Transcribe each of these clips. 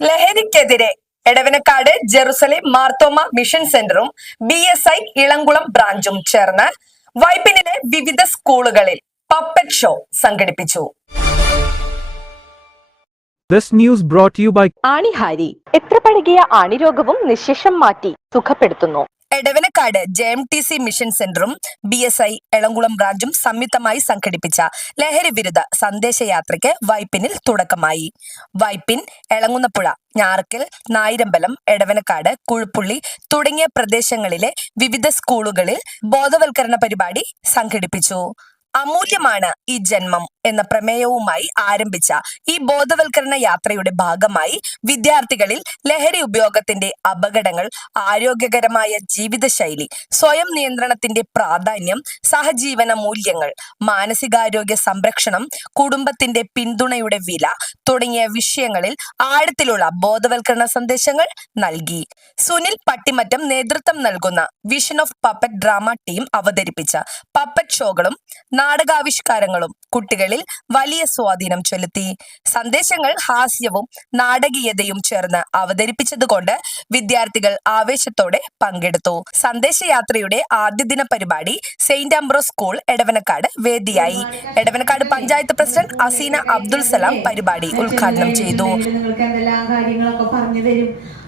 ലഹരിക്കെതിരെ Edavanakkad Jerusalem Marthoma mission സെന്ററും B S I Elamkulam ബ്രാഞ്ചും ചേർന്ന് വൈപ്പിനിലെ വിവിധ സ്കൂളുകളിൽ പപ്പറ്റ് ഷോ സംഘടിപ്പിച്ചു. This news brought to you by ആണിഹാരി എത്ര പഴകിയ ആണിരോഗവും നിശേഷം മാറ്റി സുഖപ്പെടുത്തുന്നു. Edavanakkad J M T C mission സെന്ററും ബി എസ് ഐ എളംകുളം ബ്രാഞ്ചും സംയുക്തമായി സംഘടിപ്പിച്ച ലഹരി വിരുദ്ധ സന്ദേശയാത്രയ്ക്ക് വൈപ്പിനിൽ തുടക്കമായി. വൈപ്പിൻ എളങ്ങുന്നപ്പുഴ ഞാറക്കൽ നായിരമ്പലം എടവനക്കാട് കുഴുപ്പുള്ളി തുടങ്ങിയ പ്രദേശങ്ങളിലെ വിവിധ സ്കൂളുകളിൽ ബോധവൽക്കരണ പരിപാടി സംഘടിപ്പിച്ചു. അമൂല്യമാണ് ഈ ജന്മം എന്ന പ്രമേയവുമായി ആരംഭിച്ച ഈ ബോധവൽക്കരണ യാത്രയുടെ ഭാഗമായി വിദ്യാർത്ഥികളിൽ ലഹരി ഉപയോഗത്തിന്റെ അപകടങ്ങൾ ആരോഗ്യകരമായ ജീവിതശൈലി സ്വയം നിയന്ത്രണത്തിന്റെ പ്രാധാന്യം സഹജീവന മൂല്യങ്ങൾ മാനസികാരോഗ്യ സംരക്ഷണം കുടുംബത്തിന്റെ പിന്തുണയുടെ വില തുടങ്ങിയ വിഷയങ്ങളിൽ ആഴത്തിലുള്ള ബോധവൽക്കരണ സന്ദേശങ്ങൾ നൽകി. സുനിൽ പട്ടിമറ്റം നേതൃത്വം നൽകുന്ന vision of puppet drama team അവതരിപ്പിച്ച പപ്പറ്റ് ഷോകളും നാടകാവിഷ്കാരങ്ങളും കുട്ടികളിൽ വലിയ സ്വാധീനം ചെലുത്തി. സന്ദേശങ്ങൾ ഹാസ്യവും നാടകീയതയും ചേർന്ന് അവതരിപ്പിച്ചതുകൊണ്ട് വിദ്യാർത്ഥികൾ ആവേശത്തോടെ പങ്കെടുത്തു. സന്ദേശയാത്രയുടെ ആദ്യ ദിന പരിപാടി സെയിന്റ് അംബ്രോസ് സ്കൂൾ എടവനക്കാട് വേദിയായി. എടവനക്കാട് പഞ്ചായത്ത് പ്രസിഡന്റ് അസീന അബ്ദുൽ സലാം പരിപാടി ഉദ്ഘാടനം ചെയ്തു.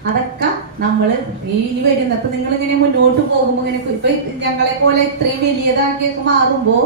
അതൊക്കെ നമ്മൾ ഈ വരുന്ന ഇപ്പൊ നിങ്ങൾ ഇങ്ങനെ മുന്നോട്ട് പോകുമ്പോൾ ഇങ്ങനെ ഇപ്പൊ ഞങ്ങളെ പോലെ ഇത്രയും വലിയതാക്കിയൊക്കെ മാറുമ്പോ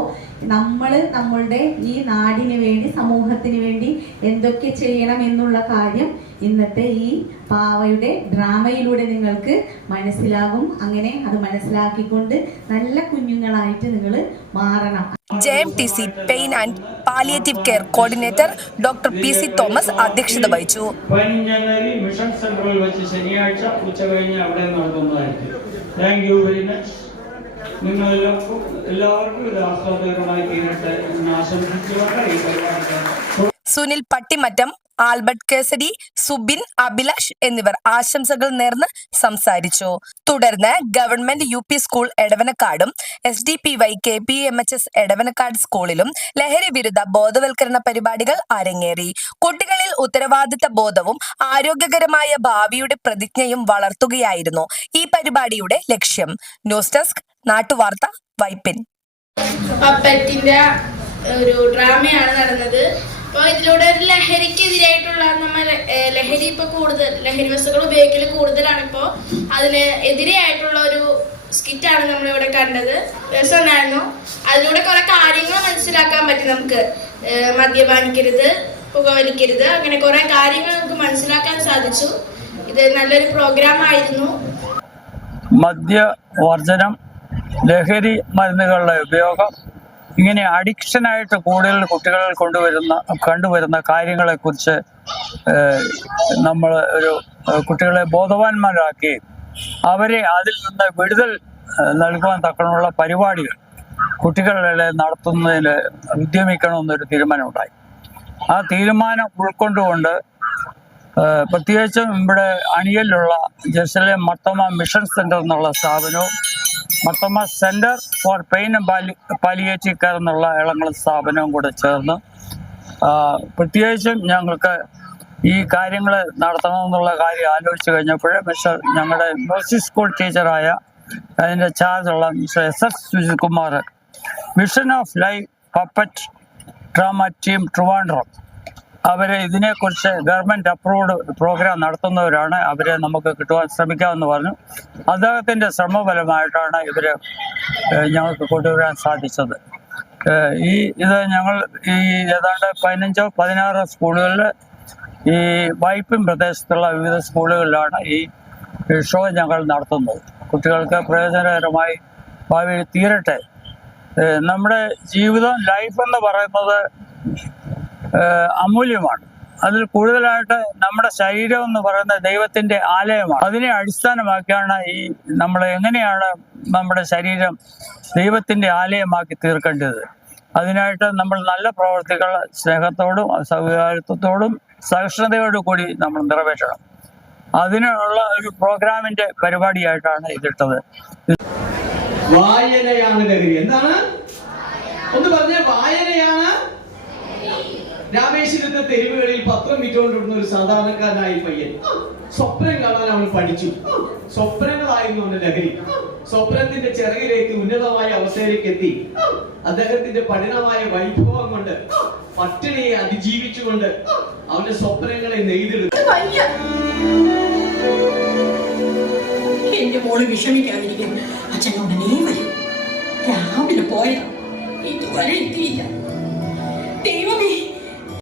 നമ്മൾ നമ്മളുടെ ഈ നാടിന് വേണ്ടി സമൂഹത്തിന് വേണ്ടി എന്തൊക്കെ ചെയ്യണം എന്നുള്ള കാര്യം ഇന്നത്തെ ഈ പാവയുടെ ഡ്രാമയിലൂടെ നിങ്ങൾക്ക് മനസ്സിലാകും. അങ്ങനെ അത് മനസ്സിലാക്കിക്കൊണ്ട് നല്ല കുഞ്ഞുങ്ങളായിട്ട് നിങ്ങൾ മാറണം. J M T C pain and palliative care coordinator doctor P C Thomas അധ്യക്ഷത വഹിച്ചു. പനിഞ്ഞങ്ങരി മിഷൻ സെന്ററിൽ വെച്ച് ശനിയാഴ്ച ഉച്ച കഴിഞ്ഞ് അവിടെ നടക്കുന്നതായിരിക്കും. താങ്ക് യു വെരി മച്ച് നിങ്ങളെല്ലാവർക്കും എല്ലാവർക്കും ഇത് ആസ്വാദകരമായി തീരട്ടെ എന്ന് ആശംസിച്ചുകൊണ്ട് ഈ പരിപാടി സുനിൽ പട്ടിമറ്റം ആൽബർട്ട് കേസരി സുബിൻ അഭിലാഷ് എന്നിവർ ആശംസകൾ നേർന്ന് സംസാരിച്ചു. തുടർന്ന് government U P school എടവനക്കാടും S D P Y K P M H S Edavanakkad സ്കൂളിലും ലഹരി വിരുദ്ധ ബോധവൽക്കരണ പരിപാടികൾ അരങ്ങേറി. കുട്ടികളിൽ ഉത്തരവാദിത്ത ബോധവും ആരോഗ്യകരമായ ഭാവിയുടെ പ്രതിജ്ഞയും വളർത്തുകയായിരുന്നു ഈ പരിപാടിയുടെ ലക്ഷ്യം. ന്യൂസ് ഡെസ്ക് നാട്ടുവാർത്ത വൈപ്പിൻ. ഒരു ഡ്രാമയാണ് നടന്നത്. അപ്പോൾ ഇതിലൂടെ ഒരു ലഹരിക്കെതിരായിട്ടുള്ള നമ്മൾ ലഹരി ഇപ്പൊ കൂടുതൽ ലഹരി വസ്തുക്കൾ ഉപയോഗിക്കൽ കൂടുതലാണ് ഇപ്പോ അതിന് എതിരെയായിട്ടുള്ള ഒരു സ്കിറ്റാണ് നമ്മൾ ഇവിടെ കണ്ടത്. രസമുണ്ടായിരുന്നു. അതിലൂടെ കുറെ കാര്യങ്ങൾ മനസ്സിലാക്കാൻ പറ്റി നമുക്ക്. മദ്യപാനിക്കരുത് പുകവലിക്കരുത് അങ്ങനെ കുറെ കാര്യങ്ങൾ നമുക്ക് മനസ്സിലാക്കാൻ സാധിച്ചു. ഇത് നല്ലൊരു പ്രോഗ്രാം ആയിരുന്നു. മദ്യവർജനം ലഹരി മരുന്നുകളുടെ ഉപയോഗം ഇങ്ങനെ അഡിക്ഷനായിട്ട് കൂടുതൽ കുട്ടികൾ കൊണ്ടുവരുന്ന കണ്ടുവരുന്ന കാര്യങ്ങളെ കുറിച്ച് നമ്മൾ ഒരു കുട്ടികളെ ബോധവാന്മാരാക്കി അവരെ അതിൽ നിന്ന് വിടുതൽ നൽകുവാൻ തക്കണമുള്ള പരിപാടികൾ കുട്ടികളെ നടത്തുന്നതിന് ഉദ്യമിക്കണമെന്നൊരു തീരുമാനമുണ്ടായി. ആ തീരുമാനം ഉൾക്കൊണ്ടുകൊണ്ട് പ്രത്യേകിച്ചും ഇവിടെ അണിയലിലുള്ള ജെറുസലേം മർത്തമ മിഷൻ സെന്റർ എന്നുള്ള സ്ഥാപനവും മർത്തമ സെന്റർ ഫോർ പെയിൻ പാലി പാലിയേറ്റീവ് കെയർ എന്നുള്ള ഇളങ്ങൾ സ്ഥാപനവും കൂടെ ചേർന്ന് പ്രത്യേകിച്ചും ഞങ്ങൾക്ക് ഈ കാര്യങ്ങൾ നടത്തണമെന്നുള്ള കാര്യം ആലോചിച്ച് കഴിഞ്ഞപ്പോൾ മിസ്റ്റർ ഞങ്ങളുടെ മേഴ്സി സ്കൂൾ ടീച്ചറായ അതിന്റെ ചാർജുള്ള mister S S Sujith Kumar mission of life puppet drama team Trivandrum അവരെ ഇതിനെക്കുറിച്ച് ഗവൺമെന്റ് അപ്രൂവ്ഡ് പ്രോഗ്രാം നടത്തുന്നവരാണ്. അവരെ നമുക്ക് കിട്ടുവാൻ ശ്രമിക്കാമെന്ന് പറഞ്ഞു. അദ്ദേഹത്തിന്റെ ശ്രമഫലമായിട്ടാണ് ഇവർ ഞങ്ങൾക്ക് കൊണ്ടുവരാൻ സാധിച്ചത്. ഈ ഇത് ഞങ്ങൾ ഈ ഏതാണ്ട് പതിനഞ്ചോ പതിനാറോ സ്കൂളുകളിൽ ഈ വൈപ്പിൻ പ്രദേശത്തുള്ള വിവിധ സ്കൂളുകളിലാണ് ഈ ഷോ ഞങ്ങൾ നടത്തുന്നത്. കുട്ടികൾക്ക് പ്രയോജനകരമായി ഭാവിയിൽ തീരട്ടെ. നമ്മുടെ ജീവിതം ലൈഫ് എന്ന് പറയുന്നത് അമൂല്യമാണ്. അതിൽ കൂടുതലായിട്ട് നമ്മുടെ ശരീരം എന്ന് പറയുന്ന ദൈവത്തിന്റെ ആലയമാണ്. അതിനെ അടിസ്ഥാനമാക്കിയാണ് ഈ നമ്മൾ എങ്ങനെയാണ് നമ്മുടെ ശരീരം ദൈവത്തിന്റെ ആലയമാക്കി തീർക്കേണ്ടത്. അതിനായിട്ട് നമ്മൾ നല്ല പ്രവർത്തികൾ സ്നേഹത്തോടും സൗഹാർദ്ദത്തോടും സഹിഷ്ണുതയോടും കൂടി നമ്മൾ നിറവേറ്റണം. അതിനുള്ള ഒരു പ്രോഗ്രാമിന്റെ പരിപാടിയായിട്ടാണ് ഇതിട്ടത്. വായനയാണ് എന്താണ്? ഒന്ന് പറഞ്ഞ വായനയാണ് രാമേശ്വരത്തെ തെരുവുകളിൽ പത്രം വിറ്റുകൊണ്ടിരുന്ന ഒരു സാധാരണക്കാരനായി പയ്യൻ. സ്വപ്നം കാണാൻ അവൻ പഠിച്ചു. സ്വപ്നങ്ങളായിരുന്നു അവന്റെ ലഹരി. സ്വപ്നത്തിന്റെ ചിറകിലേക്ക് ഉന്നതമായ അവസ്ഥയിലേക്ക് എത്തി. അദ്ദേഹത്തിന്റെ പഠനമായ വൈഭവം കൊണ്ട് പട്ടിണിയെ അതിജീവിച്ചുകൊണ്ട് അവന്റെ സ്വപ്നങ്ങളെ നെയ്തെടുത്തു എന്റെ മോൾ വിഷമിക്കാതിരിക്കും അച്ഛൻ രാവിലെ പോയ ഇതുവരെ എത്തിയില്ല. ദൈവമേ